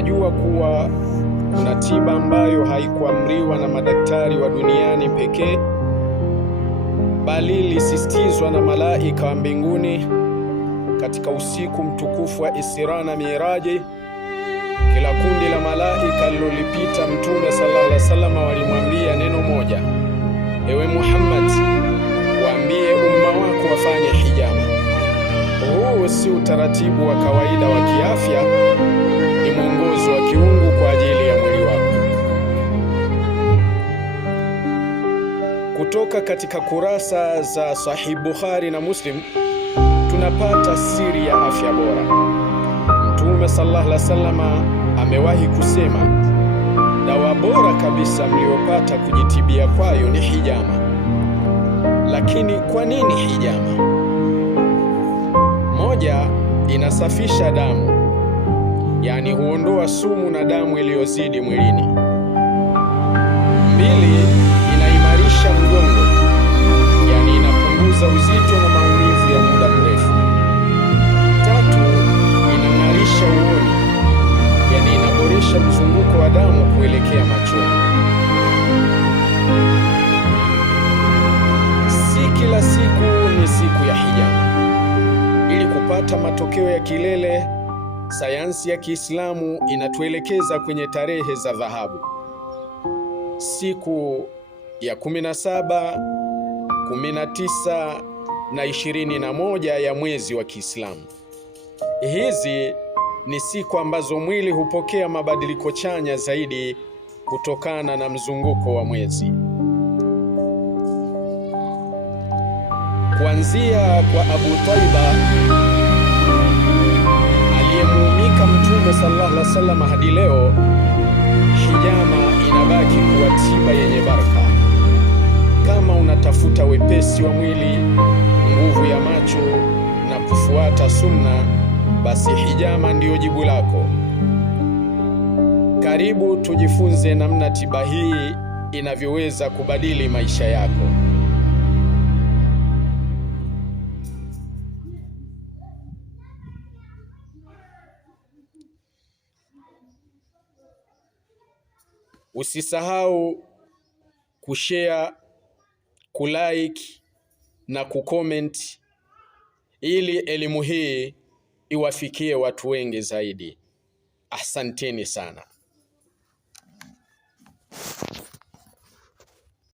Tunajua kuwa kuna tiba ambayo haikuamriwa na madaktari wa duniani pekee, bali ilisisitizwa na malaika wa mbinguni katika usiku mtukufu wa Isra na Miraji. Kila kundi la malaika lilolipita Mtume sallallahu alaihi wasallam walimwambia neno moja: ewe Muhammad, waambie umma wako wafanye hijama. Huu si utaratibu wa kawaida wa kiafya, ni mwongozo wa kiungu kwa ajili ya mwili wako. Kutoka katika kurasa za Sahih Bukhari na Muslim tunapata siri ya afya bora. Mtume sallallahu alaihi wasallam amewahi kusema, dawa bora kabisa mliopata kujitibia kwayo ni hijama. Lakini kwa nini hijama? Moja, inasafisha damu, yani huondoa sumu na damu iliyozidi mwilini. Mbili, inaimarisha mgongo, yani inapunguza uzito na maumivu ya muda mrefu. Tatu, inang'arisha uoni, yani inaboresha mzunguko wa damu kuelekea machoni. Si kila siku ni siku ya hijama. Ili kupata matokeo ya kilele, sayansi ya Kiislamu inatuelekeza kwenye tarehe za dhahabu: siku ya 17, 19 na 21 ya mwezi wa Kiislamu. Hizi ni siku ambazo mwili hupokea mabadiliko chanya zaidi kutokana na mzunguko wa mwezi. Kuanzia kwa Abu Taiba aliyemuumika Mtume sallallahu alaihi wasallam hadi leo, hijama inabaki kuwa tiba yenye baraka. Kama unatafuta wepesi wa mwili, nguvu ya macho na kufuata sunna, basi hijama ndiyo jibu lako. Karibu tujifunze namna tiba hii inavyoweza kubadili maisha yako. Usisahau kushare, kulike na kucomment ili elimu hii iwafikie watu wengi zaidi. Asanteni sana.